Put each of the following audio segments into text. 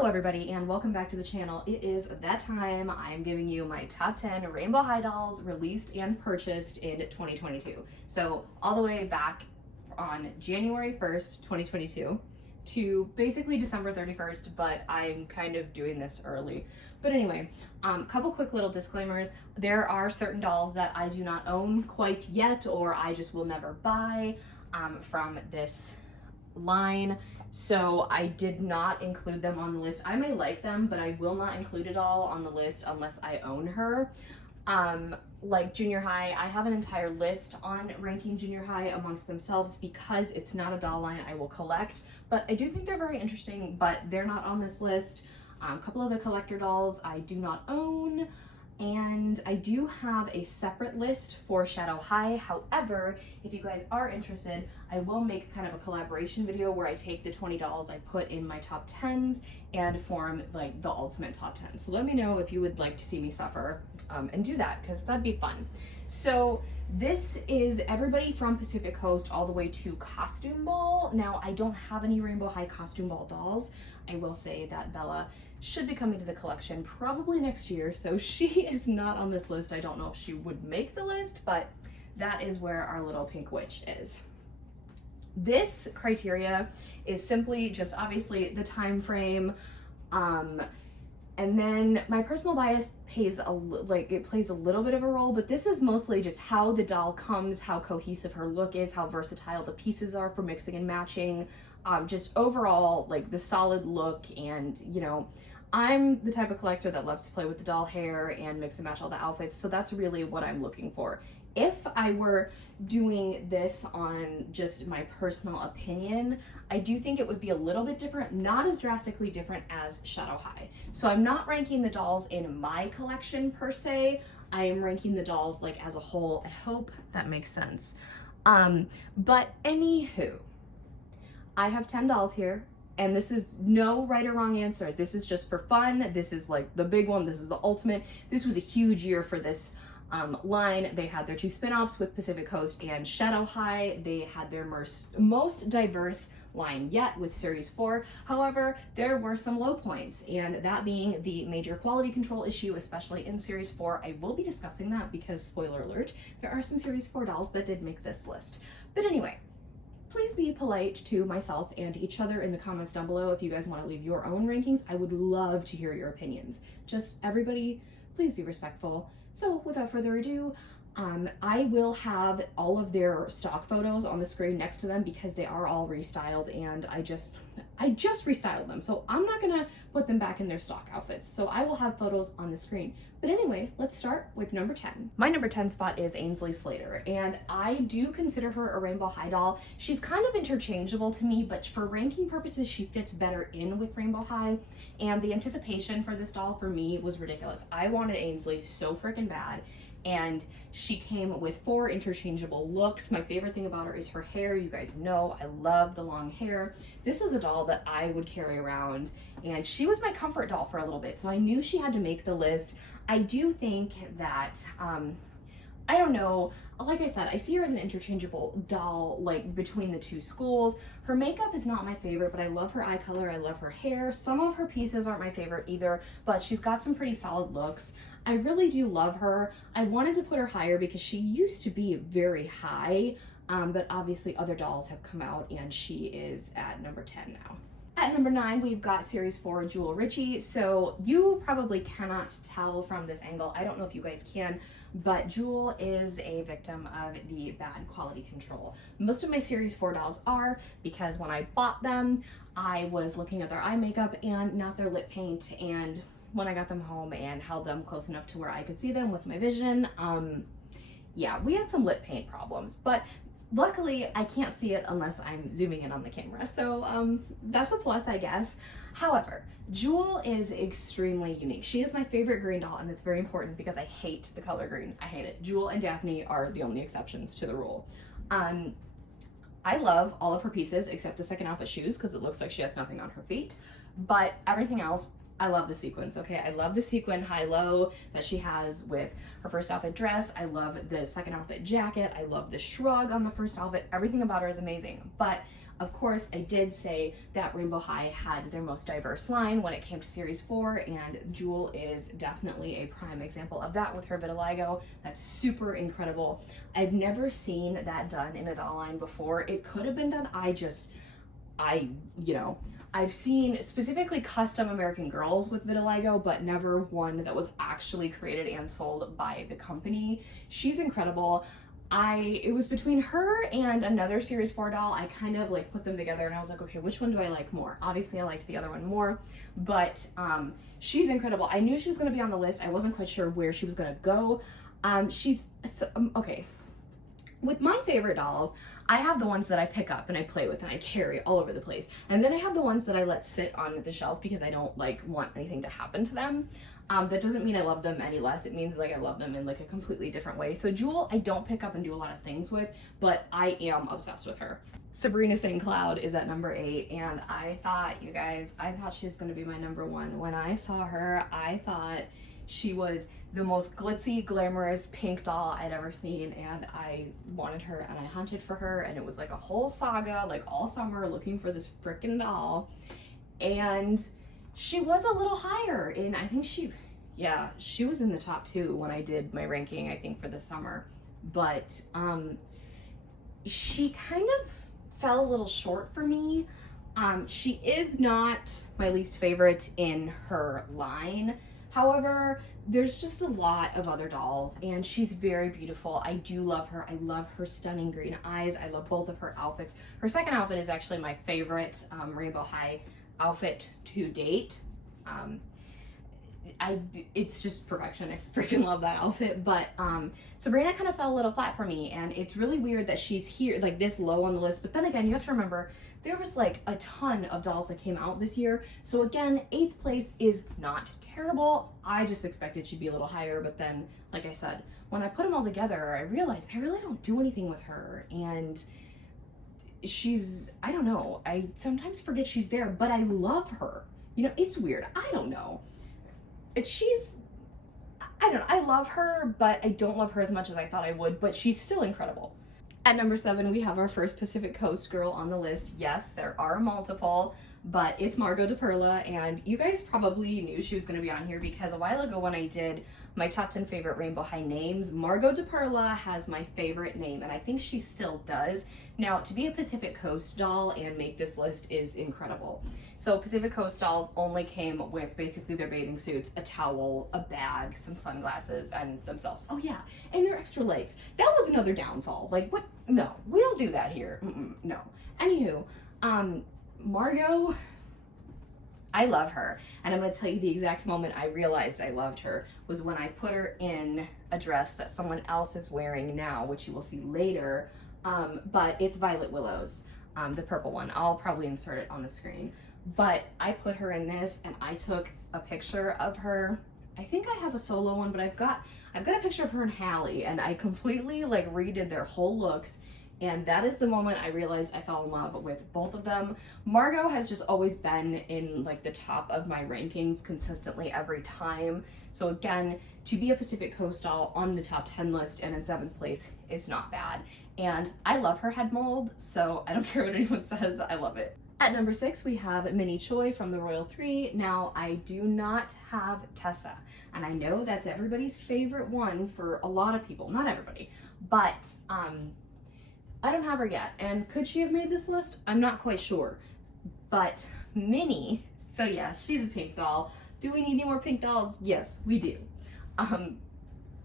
Hello everybody and welcome back to the channel. It is that time. I am giving you my top 10 rainbow high dolls released and purchased in 2022. So all the way back on January 1st, 2022 to basically December 31st, but I'm kind of doing this early. But anyway, couple quick little disclaimers. There are certain dolls that I do not own quite yet, or I just will never buy from this line. So I did not include them on the list. I may like them, but I will not include it all on the list unless I own her. Like junior high, I have an entire list on ranking junior high amongst themselves because it's not a doll line I will collect, but I do think they're very interesting, but they're not on this list. A couple of the collector dolls I do not own, and I do have a separate list for Shadow High. However, if you guys are interested, I will make kind of a collaboration video where I take the 20 dolls I put in my top 10s and form like the ultimate top 10. So let me know if you would like to see me suffer and do that, because that'd be fun. So this is everybody from Pacific Coast all the way to Costume Ball. Now, I don't have any Rainbow High Costume Ball dolls. I will say that Bella should be coming to the collection probably next year, so she is not on this list. I don't know if she would make the list, but that is where our little pink witch is. This criteria is simply just obviously the time frame, and then my personal bias plays a little bit of a role, but this is mostly just how the doll comes, how cohesive her look is, how versatile the pieces are for mixing and matching, just overall like the solid look. And you know, I'm the type of collector that loves to play with the doll hair and mix and match all the outfits, so that's really what I'm looking for. If I were doing this on just my personal opinion, I do think it would be a little bit different, not as drastically different as Shadow High. So I'm not ranking the dolls in my collection per se, I am ranking the dolls like as a whole. I hope that makes sense. But anywho, I have 10 dolls here, and this is no right or wrong answer. This is just for fun. This is like the big one. This is the ultimate. This was a huge year for this line. They had their two spin-offs with Pacific Coast and Shadow High. They had their most diverse line yet with Series 4. However, there were some low points, and that being the major quality control issue, especially in Series 4. I will be discussing that because, spoiler alert, there are some Series 4 dolls that did make this list. But anyway, please be polite to myself and each other in the comments down below. If you guys want to leave your own rankings, I would love to hear your opinions. Just everybody, please be respectful. So without further ado, I will have all of their stock photos on the screen next to them because they are all restyled, and I just restyled them. So I'm not gonna put them back in their stock outfits. So I will have photos on the screen. But anyway, let's start with number 10. My number 10 spot is Ainsley Slater, and I do consider her a Rainbow High doll. She's kind of interchangeable to me, but for ranking purposes, she fits better in with Rainbow High. And the anticipation for this doll for me was ridiculous. I wanted Ainsley so freaking bad. And she came with 4 interchangeable looks. My favorite thing about her is her hair. You guys know I love the long hair. This is a doll that I would carry around, and she was my comfort doll for a little bit, so I knew she had to make the list. I do think that, I don't know, like I said, I see her as an interchangeable doll, like between the two schools. Her makeup is not my favorite, but I love her eye color, I love her hair. Some of her pieces aren't my favorite either, but she's got some pretty solid looks. I really do love her. I wanted to put her higher because she used to be very high, but obviously other dolls have come out and she is at number 10 now. At number 9, we've got Series 4 Jewel Richie. So you probably cannot tell from this angle, I don't know if you guys can, but Jewel is a victim of the bad quality control. Most of my Series 4 dolls are, because when I bought them, I was looking at their eye makeup and not their lip paint, and when I got them home and held them close enough to where I could see them with my vision, yeah, we had some lip paint problems, but luckily I can't see it unless I'm zooming in on the camera, so that's a plus, I guess. However, Jewel is extremely unique. She is my favorite green doll, and it's very important because I hate the color green. I hate it. Jewel and Daphne are the only exceptions to the rule. I love all of her pieces except the second outfit shoes because it looks like she has nothing on her feet, but everything else, I love the sequins, okay? I love the sequin high-low that she has with her first outfit dress. I love the second outfit jacket. I love the shrug on the first outfit. Everything about her is amazing. But Of course, I did say that Rainbow High had their most diverse line when it came to Series 4, and Jewel is definitely a prime example of that with her vitiligo. That's super incredible. I've never seen that done in a doll line before. It could have been done. I've seen specifically custom American Girls with vitiligo, but never one that was actually created and sold by the company. She's incredible. It was between her and another Series 4 doll. I kind of like put them together and I was like, okay, which one do I like more? Obviously I liked the other one more, but she's incredible. I knew she was gonna be on the list. I wasn't quite sure where she was gonna go. Okay. With my favorite dolls, I have the ones that I pick up and I play with and I carry all over the place. And then I have the ones that I let sit on the shelf because I don't like want anything to happen to them. That doesn't mean I love them any less. It means like I love them in like a completely different way. So Jewel, I don't pick up and do a lot of things with, but I am obsessed with her. Sabrina St. Cloud is at number 8, and I thought, you guys, I thought she was gonna be my number 1. When I saw her, I thought she was the most glitzy, glamorous pink doll I'd ever seen, and I wanted her and I hunted for her, and it was like a whole saga, like all summer looking for this freaking doll. And she was a little higher in, I think she was in the top 2 when I did my ranking, I think, for the summer. But she kind of fell a little short for me. She is not my least favorite in her line. However, there's just a lot of other dolls and she's very beautiful. I do love her. I love her stunning green eyes. I love both of her outfits. Her second outfit is actually my favorite Rainbow High outfit to date. It's just perfection. I freaking love that outfit. But Sabrina kind of fell a little flat for me, and it's really weird that she's here like this low on the list. But then again, you have to remember there was like a ton of dolls that came out this year. So again, 8th place is not terrible. I just expected she'd be a little higher, but then, like I said, when I put them all together, I realized I really don't do anything with her, and I don't know, I sometimes forget she's there, but I love her. You know, it's weird. I don't know. I love her, but I don't love her as much as I thought I would, but she's still incredible. At number 7, we have our first Pacific Coast girl on the list. Yes, there are multiple, but it's Margo De Perla, and you guys probably knew she was going to be on here because a while ago when I did my top 10 favorite Rainbow High names, Margo De Perla has my favorite name, and I think she still does. Now, to be a Pacific Coast doll and make this list is incredible. So Pacific Coast dolls only came with basically their bathing suits, a towel, a bag, some sunglasses, and themselves. Oh yeah, and their extra legs. That was another downfall. Like, what? No, we don't do that here. No. Anywho, Margo, I love her, and I'm going to tell you the exact moment I realized I loved her was when I put her in a dress that someone else is wearing now, which you will see later, but it's Violet Willow's, the purple one. I'll probably insert it on the screen, but I put her in this and I took a picture of her. I think I have a solo one, but I've got a picture of her and Hallie, and I completely like redid their whole looks. And that is the moment I realized I fell in love with both of them. Margo has just always been in like the top of my rankings consistently every time. So again, to be a Pacific Coast doll on the top 10 list and in 7th place is not bad. And I love her head mold, so I don't care what anyone says, I love it. At number 6, we have Mini Choi from the Royal 3. Now, I do not have Tessa, and I know that's everybody's favorite one for a lot of people, not everybody, but I don't have her yet, and could she have made this list? I'm not quite sure, but Minnie, so yeah, she's a pink doll. Do we need any more pink dolls? Yes, we do.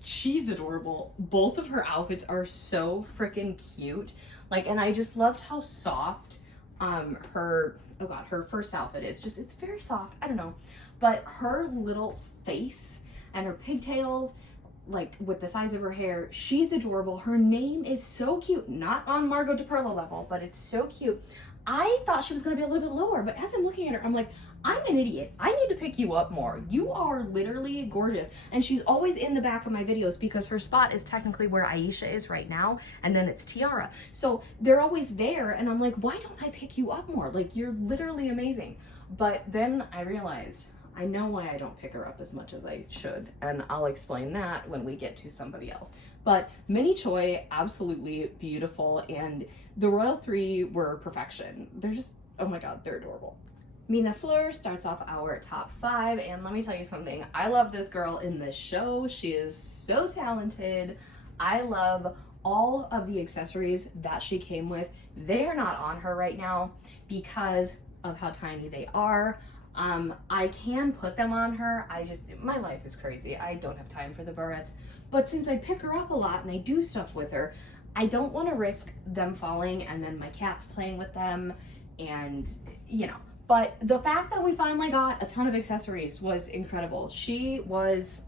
She's adorable. Both of her outfits are so freaking cute. Like, and I just loved how soft her first outfit is. Just, it's very soft, I don't know, but her little face and her pigtails, like with the sides of her hair, she's adorable. Her name is so cute, not on Margo De Perla level, but it's so cute. I thought she was gonna be a little bit lower, but as I'm looking at her, I'm like, I'm an idiot. I need to pick you up more. You are literally gorgeous. And she's always in the back of my videos because her spot is technically where Aisha is right now, and then it's Tiara. So they're always there, and I'm like, why don't I pick you up more? Like, you're literally amazing. But then I realized I know why I don't pick her up as much as I should, and I'll explain that when we get to somebody else. But Mini Choi, absolutely beautiful, and the Royal Three were perfection. They're just, oh my god, they're adorable. Meena Fleur starts off our top 5, and let me tell you something. I love this girl in this show. She is so talented. I love all of the accessories that she came with. They are not on her right now because of how tiny they are. I can put them on her. My life is crazy. I don't have time for the barrettes. But since I pick her up a lot and I do stuff with her, I don't want to risk them falling and then my cat's playing with them and, you know. But the fact that we finally got a ton of accessories was incredible. She was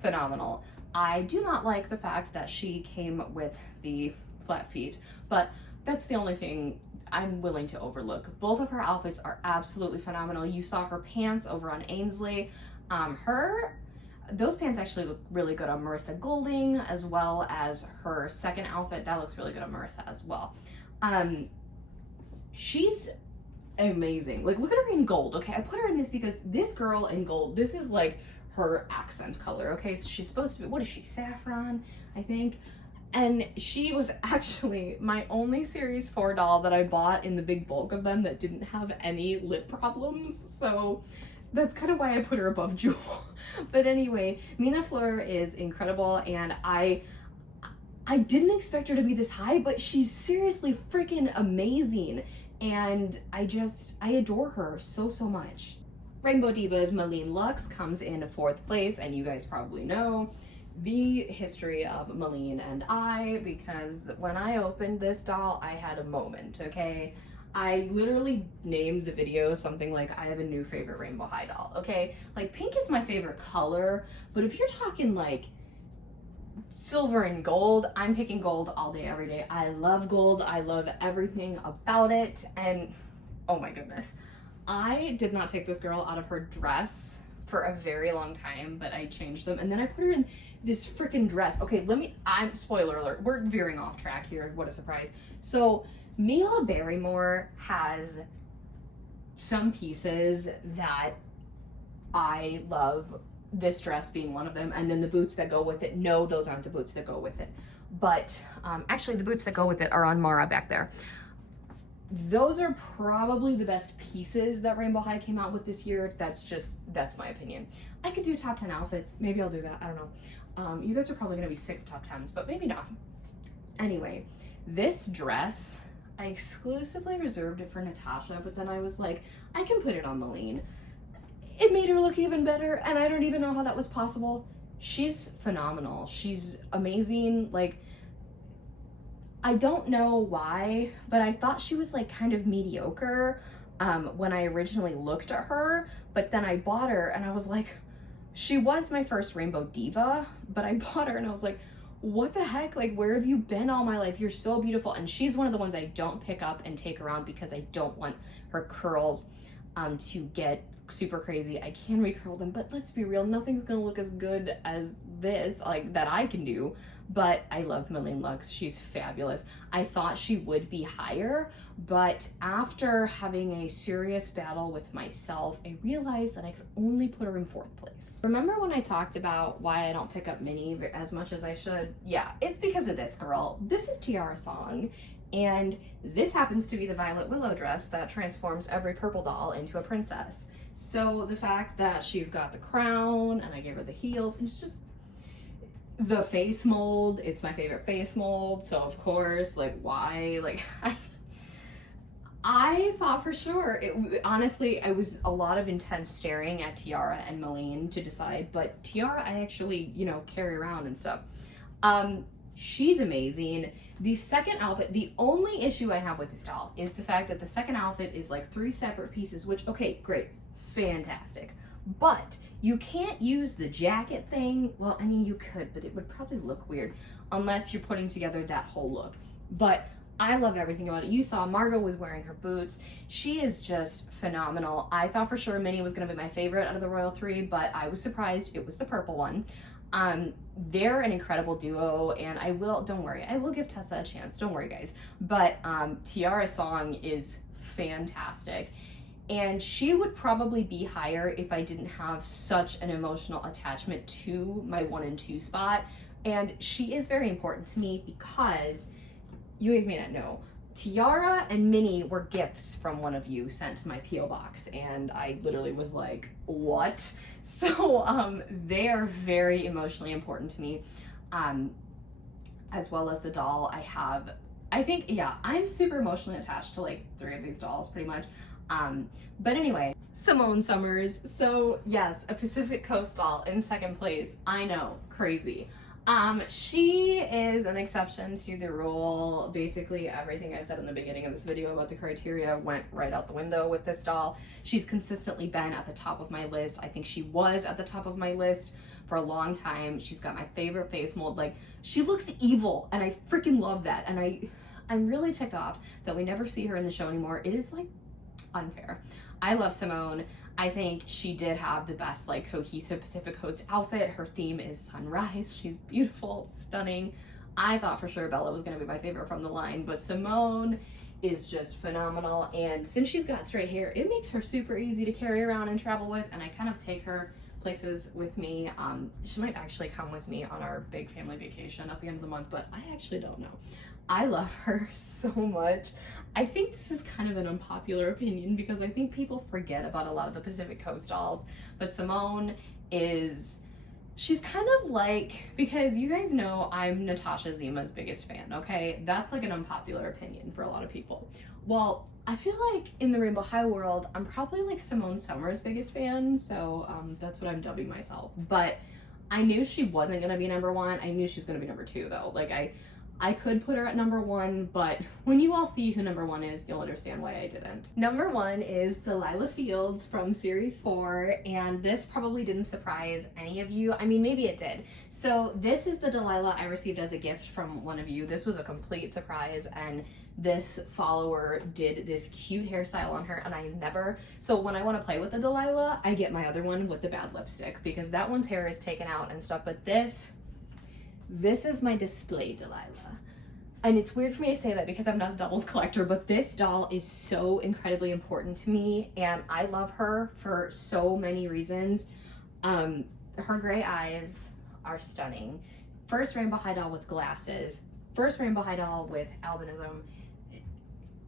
phenomenal. I do not like the fact that she came with the flat feet, but that's the only thing I'm willing to overlook. Both of her outfits are absolutely phenomenal. You saw her pants over on Ainsley. Those pants actually look really good on Marissa Golding, as well as her second outfit. That looks really good on Marissa as well. She's amazing. Like, look at her in gold, okay? I put her in this because this girl in gold, this is like her accent color, okay? So she's supposed to be, what is she, saffron, I think? And she was actually my only Series 4 doll that I bought in the big bulk of them that didn't have any lip problems. So that's kind of why I put her above Jewel. But anyway, Meena Fleur is incredible, and I didn't expect her to be this high, but she's seriously freaking amazing. And I adore her so much. Rainbow Divas Meline Luxe comes in 4th place, and you guys probably know the history of Meline and I, because when I opened this doll, I had a moment, okay? I literally named the video something like, I have a new favorite rainbow high doll, okay? Like, pink is my favorite color, but if you're talking like silver and gold, I'm picking gold all day, every day. I love gold. I love everything about it. And oh my goodness, I did not take this girl out of her dress for a very long time, but I changed them. And then I put her in this freaking dress. Okay, spoiler alert, we're veering off track here. What a surprise. So Mila Barrymore has some pieces that I love, this dress being one of them, and then the boots that go with it. No, those aren't the boots that go with it. But actually the boots that go with it are on Mara back there. Those are probably the best pieces that Rainbow High came out with this year. That's my opinion. I could do top 10 outfits. Maybe I'll do that. I don't know. You guys are probably gonna be sick of top 10s, but maybe not. Anyway, this dress, I exclusively reserved it for Natasha, but then I was like, I can put it on Meline. It made her look even better, and I don't even know how that was possible. She's phenomenal. She's amazing. Like, I don't know why, but I thought she was like kind of mediocre when I originally looked at her, but then I bought her and I was like, she was my first Rainbow Diva, but I bought her and I was like, what the heck? Like, where have you been all my life? You're so beautiful. And she's one of the ones I don't pick up and take around because I don't want her curls to get super crazy. I can recurl them, but let's be real, nothing's gonna look as good as this, like, that I can do. But I love Meline Luxe. She's fabulous. I thought she would be higher, but after having a serious battle with myself, I realized that I could only put her in 4th place. Remember when I talked about why I don't pick up Minnie as much as I should? Yeah, it's because of this girl. This is Tiara Song, and this happens to be the Violet Willow dress that transforms every purple doll into a princess. So the fact that she's got the crown and I gave her the heels, it's just the face mold. It's my favorite face mold. So of course, like, why? Like, I thought for sure, honestly, it was a lot of intense staring at Tiara and Meline to decide, but Tiara I actually, you know, carry around and stuff. She's amazing. The second outfit, the only issue I have with this doll is the fact that the second outfit is like 3 separate pieces, which, okay, great, fantastic. But you can't use the jacket thing. Well, I mean, you could, but it would probably look weird unless you're putting together that whole look. But I love everything about it. You saw Margo was wearing her boots. She is just phenomenal. I thought for sure Minnie was gonna be my favorite out of the Royal Three, but I was surprised it was the purple one. They're an incredible duo, and don't worry, I will give Tessa a chance, don't worry guys. But Tiara Song is fantastic. and she would probably be higher if I didn't have such an emotional attachment to my 1 and 2 spot. And she is very important to me because you guys may not know, Tiara and Minnie were gifts from one of you sent to my P.O. box, and I literally was like, what? So they are very emotionally important to me, as well as the doll I have. I think, yeah, I'm super emotionally attached to like 3 of these dolls pretty much. But anyway, Simone Summers. So yes, a Pacific Coast doll in 2nd place. I know, crazy. She is an exception to the rule. Basically everything I said in the beginning of this video about the criteria went right out the window with this doll. She's consistently been at the top of my list. I think she was at the top of my list for a long time. She's got my favorite face mold. Like, she looks evil, and I freaking love that. And I'm really ticked off that we never see her in the show anymore. It is like unfair. I love Simone. I think she did have the best like cohesive Pacific Coast outfit. Her theme is sunrise. She's beautiful, stunning. I thought for sure Bella was gonna be my favorite from the line, but Simone is just phenomenal. And since she's got straight hair, it makes her super easy to carry around and travel with, and I kind of take her places with me. She might actually come with me on our big family vacation at the end of the month, but I actually don't know. I love her so much. I think this is kind of an unpopular opinion because I think people forget about a lot of the Pacific Coast dolls, but Simone is, she's kind of like, because you guys know I'm Natasha Zima's biggest fan, okay? That's like an unpopular opinion for a lot of people. Well, I feel like in the Rainbow High world, I'm probably like Simone Summers' biggest fan, so that's what I'm dubbing myself. But I knew she wasn't gonna be number 1. I knew she was gonna be number 2 though. Like I could put her at number 1, but when you all see who number 1 is, you'll understand why I didn't. Number 1 is Delilah Fields from series 4, and this probably didn't surprise any of you. I mean, maybe it did. So this is the Delilah I received as a gift from one of you. This was a complete surprise, and this follower did this cute hairstyle on her, and I never, so when I want to play with the Delilah, I get my other one with the bad lipstick because that one's hair is taken out and stuff, but this is my display Delilah. And it's weird for me to say that because I'm not a doubles collector, but this doll is so incredibly important to me, and I love her for so many reasons. Her gray eyes are stunning. First Rainbow High doll with glasses. First Rainbow High doll with albinism.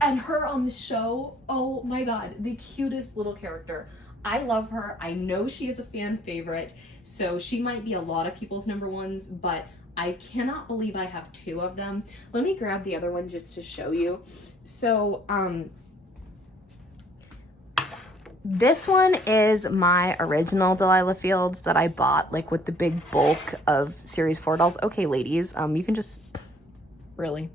And her on the show, oh my god, the cutest little character. I love her. I know she is a fan favorite, so she might be a lot of people's number 1s, but I cannot believe I have 2 of them. Let me grab the other one just to show you. So, this one is my original Delilah Fields that I bought like with the big bulk of series 4 dolls. Okay, ladies, you can just, really.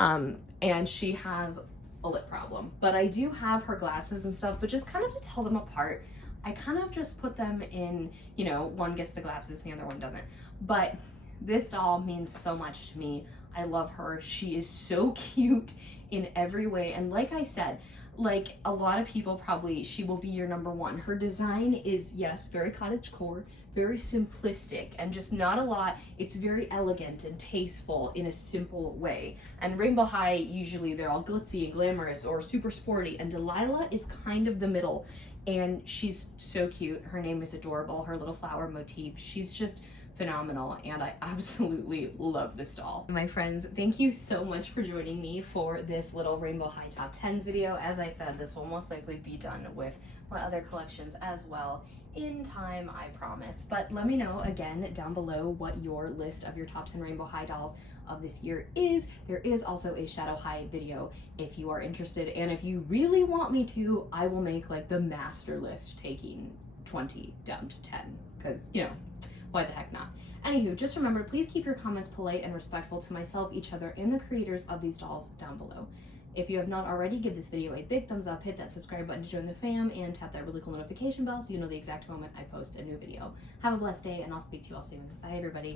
And she has a lip problem, but I do have her glasses and stuff, but just kind of to tell them apart, I kind of just put them in, you know, one gets the glasses, the other one doesn't. But this doll means so much to me. I love her. She is so cute in every way. And like I said, like a lot of people probably, she will be your number 1. Her design is, yes, very cottagecore, very simplistic, and just not a lot. It's very elegant and tasteful in a simple way. And Rainbow High, usually they're all glitzy and glamorous or super sporty, and Delilah is kind of the middle. And she's so cute. Her name is adorable. Her little flower motif. She's just phenomenal, and I absolutely love this doll. My friends, thank you so much for joining me for this little Rainbow High Top 10s video. As I said, this will most likely be done with my other collections as well in time, I promise. But let me know again down below what your list of your top 10 Rainbow High dolls of this year is. There is also a Shadow High video if you are interested, and if you really want me to, I will make like the master list taking 20 down to 10, because, you know, why the heck not? Anywho, just remember, please keep your comments polite and respectful to myself, each other, and the creators of these dolls down below. If you have not already, give this video a big thumbs up, hit that subscribe button to join the fam, and tap that really cool notification bell so you know the exact moment I post a new video. Have a blessed day, and I'll speak to you all soon. Bye, everybody.